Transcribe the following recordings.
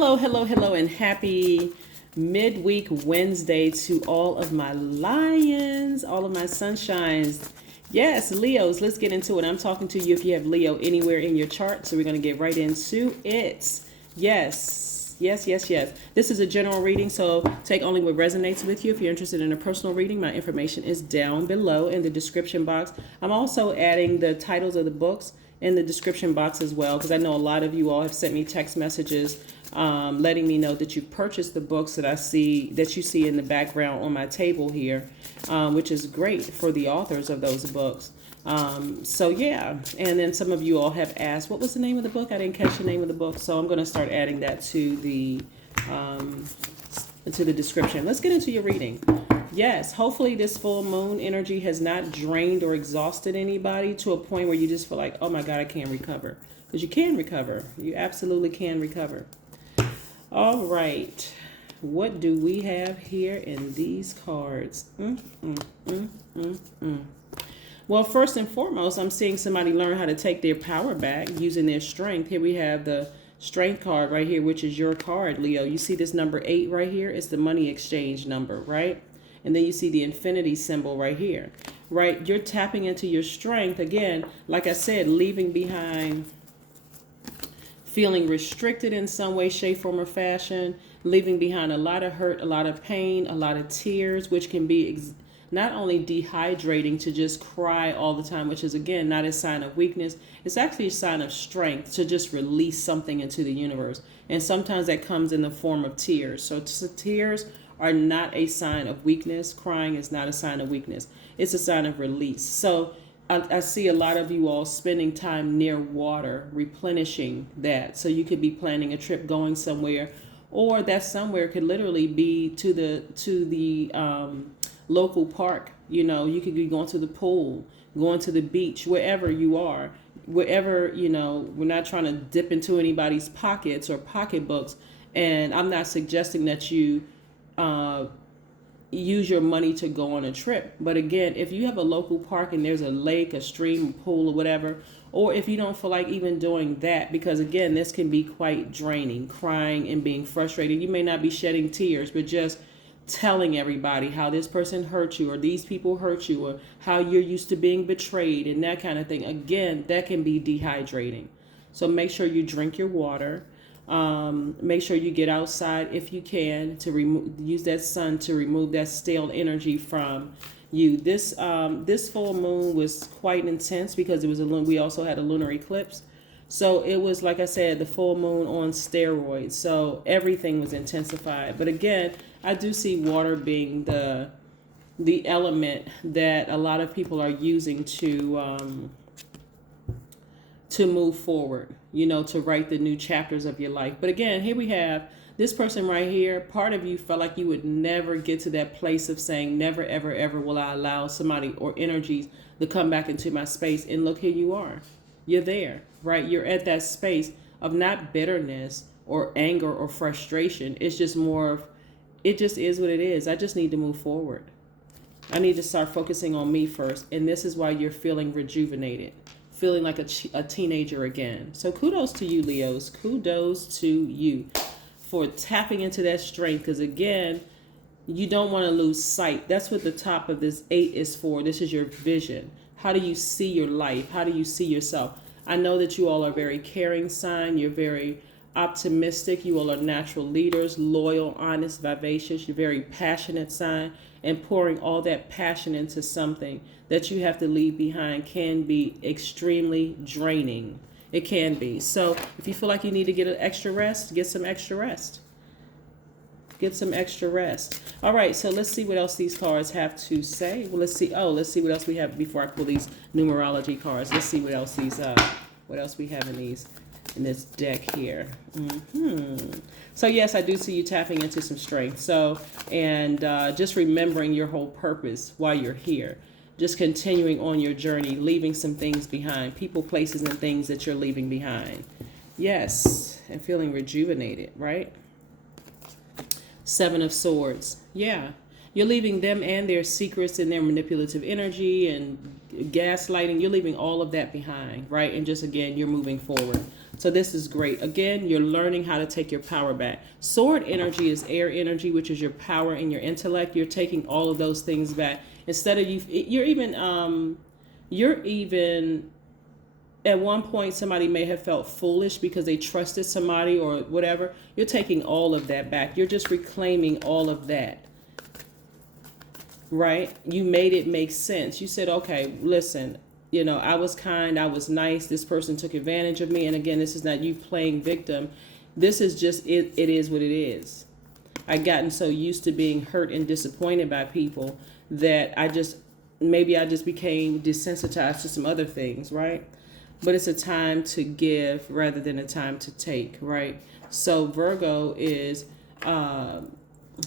Hello, hello, hello, and happy midweek Wednesday to all of my lions, all of my sunshines. Yes, Leos, let's get into it. I'm talking to you if you have Leo anywhere in your chart, so we're going to get right into it. Yes, yes, yes, yes. This is a general reading, so take only what resonates with you. If you're interested in a personal reading, my information is down below in the description box. I'm also adding the titles of the books in the description box as well, because I know a lot of you all have sent me text messages letting me know that you've purchased the books that you see in the background on my table here, which is great for the authors of those books. So yeah, and then some of you all have asked, what was the name of the book? I didn't catch the name of the book, so I'm going to start adding that to the description. Let's get into your reading. Yes, hopefully this full moon energy has not drained or exhausted anybody to a point where you just feel like, oh my God, I can't recover. Because you can recover. You absolutely can recover. All right. What do we have here in these cards? Well, first and foremost, I'm seeing somebody learn how to take their power back using their strength. Here we have the strength card right here, which is your card, Leo. You see this number 8 right here? It's the money exchange number, right? And then you see the infinity symbol right here, right? You're tapping into your strength. Again, like I said, leaving behind feeling restricted in some way, shape, form, or fashion, leaving behind a lot of hurt, a lot of pain, a lot of tears, which can be not only dehydrating to just cry all the time, which is, again, not a sign of weakness. It's actually a sign of strength to just release something into the universe. And sometimes that comes in the form of tears. So tears are not a sign of weakness. Crying is not a sign of weakness. It's a sign of release. So I see a lot of you all spending time near water, replenishing that. So you could be planning a trip, going somewhere, or that somewhere could literally be to the local park. You know, you could be going to the pool, going to the beach, wherever you are, wherever, you know, we're not trying to dip into anybody's pockets or pocketbooks. And I'm not suggesting that you use your money to go on a trip. But again, if you have a local park and there's a lake, a stream, a pool, or whatever, or if you don't feel like even doing that, because again, this can be quite draining, crying and being frustrated. You may not be shedding tears, but just telling everybody how this person hurt you, or these people hurt you, or how you're used to being betrayed and that kind of thing. Again, that can be dehydrating. So make sure you drink your water. Make sure you get outside if you can to use that sun to remove that stale energy from you. This full moon was quite intense because it was we also had a lunar eclipse. So it was, like I said, the full moon on steroids. So everything was intensified. But again, I do see water being the element that a lot of people are using to move forward, you know, to write the new chapters of your life. But again, here we have this person right here. Part of you felt like you would never get to that place of saying, never, ever, ever will I allow somebody or energies to come back into my space. And look, here you are. You're there, right? You're at that space of not bitterness or anger or frustration. It's just more of, it just is what it is. I just need to move forward. I need to start focusing on me first. And this is why you're feeling rejuvenated, feeling like a teenager again. So kudos to you, Leos. Kudos to you for tapping into that strength. Because again, you don't want to lose sight. That's what the top of this 8 is for. This is your vision. How do you see your life? How do you see yourself? I know that you all are very caring sign. You're very optimistic. You all are natural leaders, loyal, honest, vivacious. You're very passionate sign. And pouring all that passion into something that you have to leave behind can be extremely draining. It can be. So if you feel like you need to get an extra rest, get some extra rest. Get some extra rest. All right, so let's see what else these cards have to say. Well, let's see. Oh, let's see what else we have before I pull these numerology cards. Let's see what else what else we have in this deck here. So yes, I do see you tapping into some strength. So, and just remembering your whole purpose while you're here. Just continuing on your journey, leaving some things behind, people, places, and things that you're leaving behind. Yes, and feeling rejuvenated, right? 7 of Swords. Yeah, you're leaving them and their secrets and their manipulative energy and gaslighting. You're leaving all of that behind, right? And just, again, you're moving forward. So this is great. Again, you're learning how to take your power back. Sword energy is air energy, which is your power and your intellect. You're taking all of those things back. Instead of you're even at one point somebody may have felt foolish because they trusted somebody or whatever. You're taking all of that back. You're just reclaiming all of that. Right? You made it make sense. You said, okay, listen, I was kind, I was nice, this person took advantage of me. And again, this is not you playing victim. This is just, it is what it is. I've gotten so used to being hurt and disappointed by people that maybe I just became desensitized to some other things, right? But it's a time to give rather than a time to take, right? So Virgo's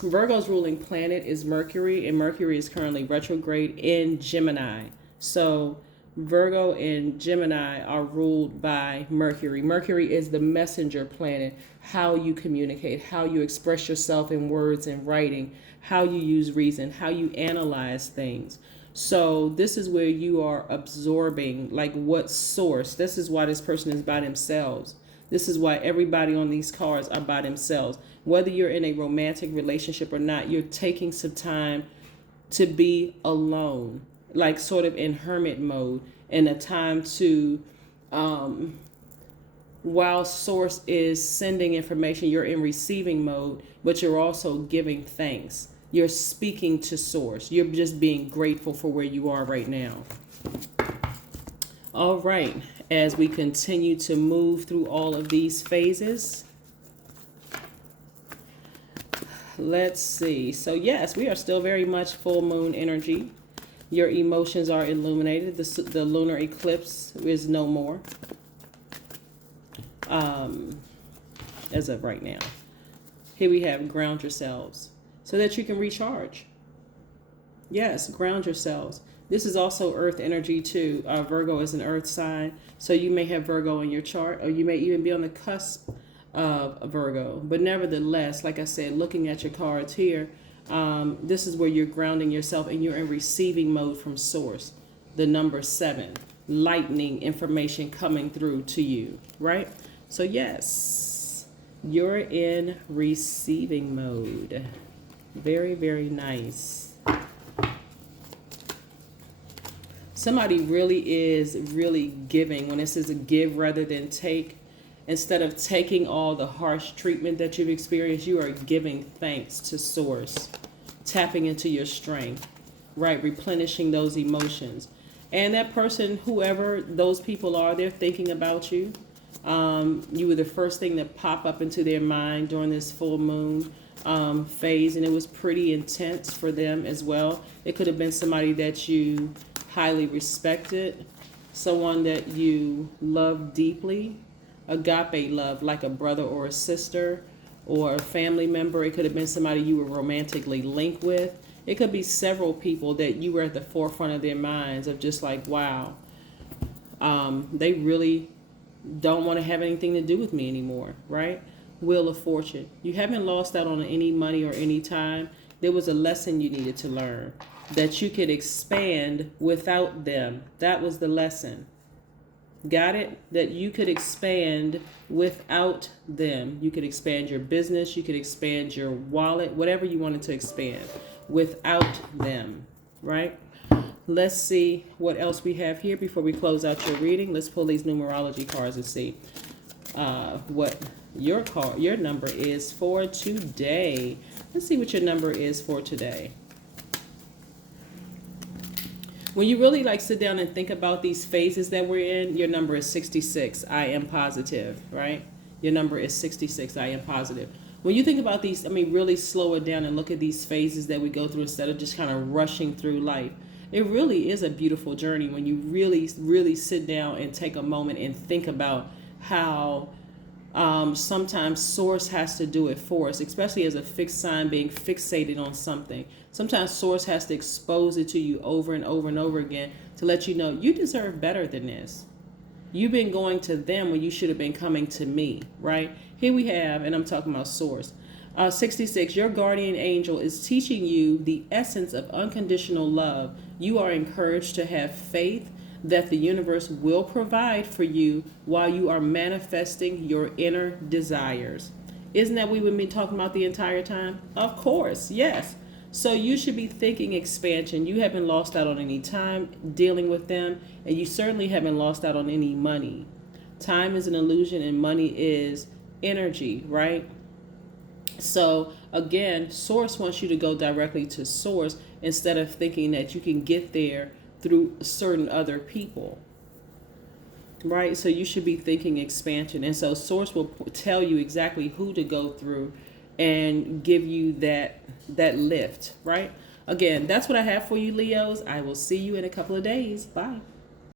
ruling planet is Mercury, and Mercury is currently retrograde in Gemini. So Virgo and Gemini are ruled by Mercury. Mercury is the messenger planet, how you communicate, how you express yourself in words and writing, how you use reason, how you analyze things. So this is where you are absorbing, like, what source. This is why this person is by themselves. This is why everybody on these cards are by themselves. Whether you're in a romantic relationship or not, you're taking some time to be alone, like sort of in hermit mode, and a time to, while source is sending information, you're in receiving mode, but you're also giving thanks. You're speaking to source. You're just being grateful for where you are right now. All right. As we continue to move through all of these phases, let's see. So yes, we are still very much full moon energy. Your emotions are illuminated. The lunar eclipse is no more as of right now. Here we have ground yourselves so that you can recharge. Yes, ground yourselves. This is also earth energy too. Virgo is an earth sign. So you may have Virgo in your chart, or you may even be on the cusp of Virgo. But nevertheless, like I said, looking at your cards here, this is where you're grounding yourself and you're in receiving mode from source. The number 7, lightning information coming through to you, right? So yes, you're in receiving mode. Very, very nice. Somebody really is giving. When it says a give rather than take, instead of taking all the harsh treatment that you've experienced, you are giving thanks to source, tapping into your strength, right? Replenishing those emotions. And that person, whoever those people are, they're thinking about you. You were the first thing that popped up into their mind during this full moon phase, and it was pretty intense for them as well. It could have been somebody that you highly respected, someone that you love deeply, agape love, like a brother or a sister or a family member. It could have been somebody you were romantically linked with. It could be several people that you were at the forefront of their minds of, just like, wow, they really don't want to have anything to do with me anymore, right? Wheel of Fortune. You haven't lost out on any money or any time. There was a lesson you needed to learn, that you could expand without them. That was the lesson. Got it? That you could expand without them. You could expand your business. You could expand your wallet, whatever you wanted to expand without them, right? Let's see what else we have here before we close out your reading. Let's pull these numerology cards and see what your number is for today. Let's see what your number is for today. When you really sit down and think about these phases that we're in, your number is 66. I am positive, right? Your number is 66. I am positive. When you think about these, really slow it down and look at these phases that we go through instead of just kind of rushing through life. It really is a beautiful journey when you really, really sit down and take a moment and think about how sometimes source has to do it for us, especially as a fixed sign being fixated on something. Sometimes source has to expose it to you over and over and over again to let you know you deserve better than this. You've been going to them when you should have been coming to me, right? Here we have, and I'm talking about source. 66, your guardian angel is teaching you the essence of unconditional love. You are encouraged to have faith that the universe will provide for you while you are manifesting your inner desires. Isn't that what we've been talking about the entire time? Of course, yes. So you should be thinking expansion. You haven't lost out on any time dealing with them, and you certainly haven't lost out on any money. Time is an illusion and money is energy, right? So again, source wants you to go directly to source instead of thinking that you can get there through certain other people. Right? So you should be thinking expansion. And so source will tell you exactly who to go through and give you that lift, right? Again, that's what I have for you, Leos. I will see you in a couple of days. Bye.